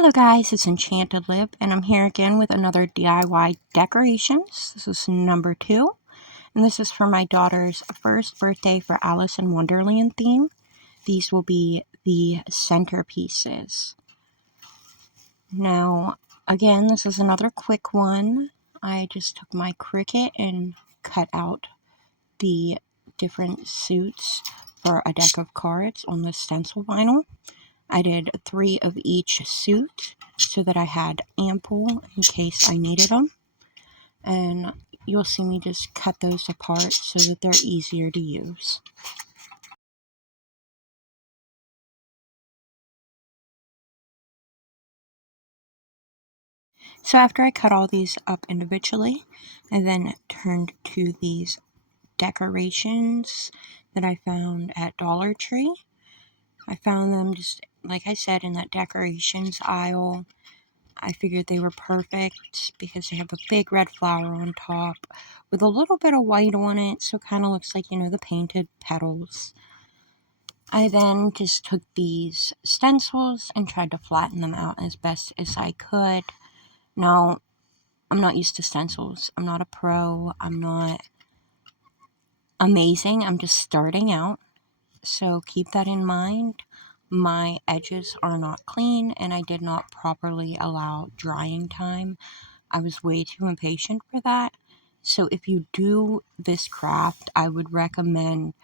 Hello guys, it's Enchanted Lib, and I'm here again with another DIY decorations. This is number 2, and this is for my daughter's first birthday for Alice in Wonderland theme. These will be the centerpieces. Now, again, this is another quick one. I just took my Cricut and cut out the different suits for a deck of cards on the stencil vinyl. I did 3 of each suit so that I had ample in case I needed them. And you'll see me just cut those apart so that they're easier to use. So after I cut all these up individually, I then turned to these decorations that I found at Dollar Tree. I found them just, like I said, in that decorations aisle. I figured they were perfect because they have a big red flower on top with a little bit of white on it, so it kind of looks like, the painted petals. I then just took these stencils and tried to flatten them out as best as I could. Now, I'm not used to stencils. I'm not a pro. I'm not amazing. I'm just starting out. So keep that in mind. My edges are not clean, and I did not properly allow drying time. I was way too impatient for that. So if you do this craft, I would recommend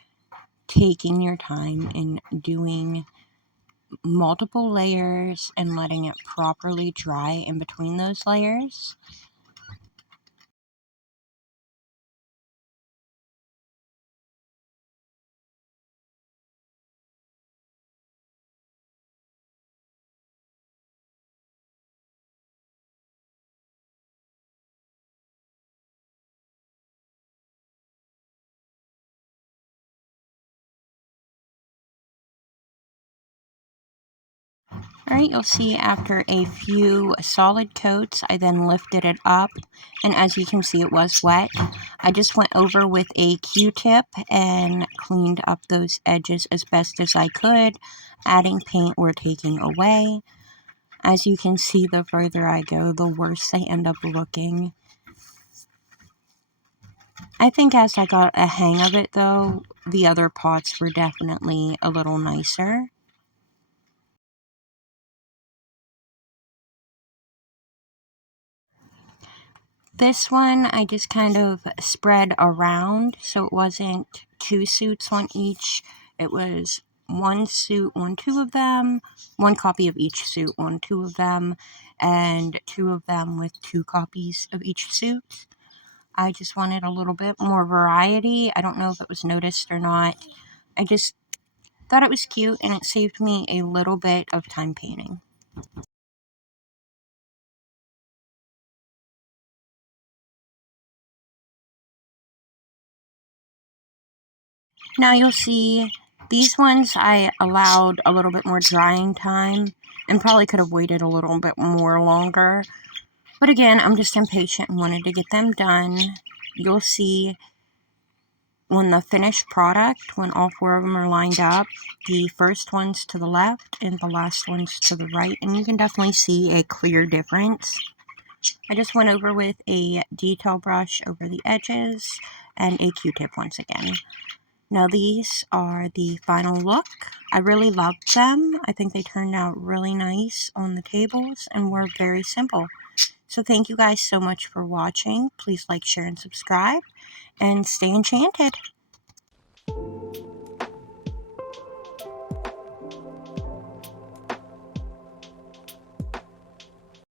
taking your time and doing multiple layers and letting it properly dry in between those layers. Alright, you'll see after a few solid coats, I then lifted it up, and as you can see, it was wet. I just went over with a Q-tip and cleaned up those edges as best as I could, adding paint or taking away. As you can see, the further I go, the worse they end up looking. I think as I got a hang of it, though, the other pots were definitely a little nicer. This one, I just kind of spread around, so it wasn't 2 suits on each. It was 1 suit on 2 of them, 1 copy of each suit on 2 of them, and 2 of them with 2 copies of each suit. I just wanted a little bit more variety. I don't know if it was noticed or not. I just thought it was cute, and it saved me a little bit of time painting. Now you'll see these ones I allowed a little bit more drying time and probably could have waited a little bit more longer. But again, I'm just impatient and wanted to get them done. You'll see when the finished product, when all 4 of them are lined up, the first one's to the left and the last one's to the right, and you can definitely see a clear difference. I just went over with a detail brush over the edges and a Q-tip once again. Now these are the final look. I really loved them. I think they turned out really nice on the tables and were very simple. So thank you guys so much for watching. Please like, share, and subscribe, and stay enchanted.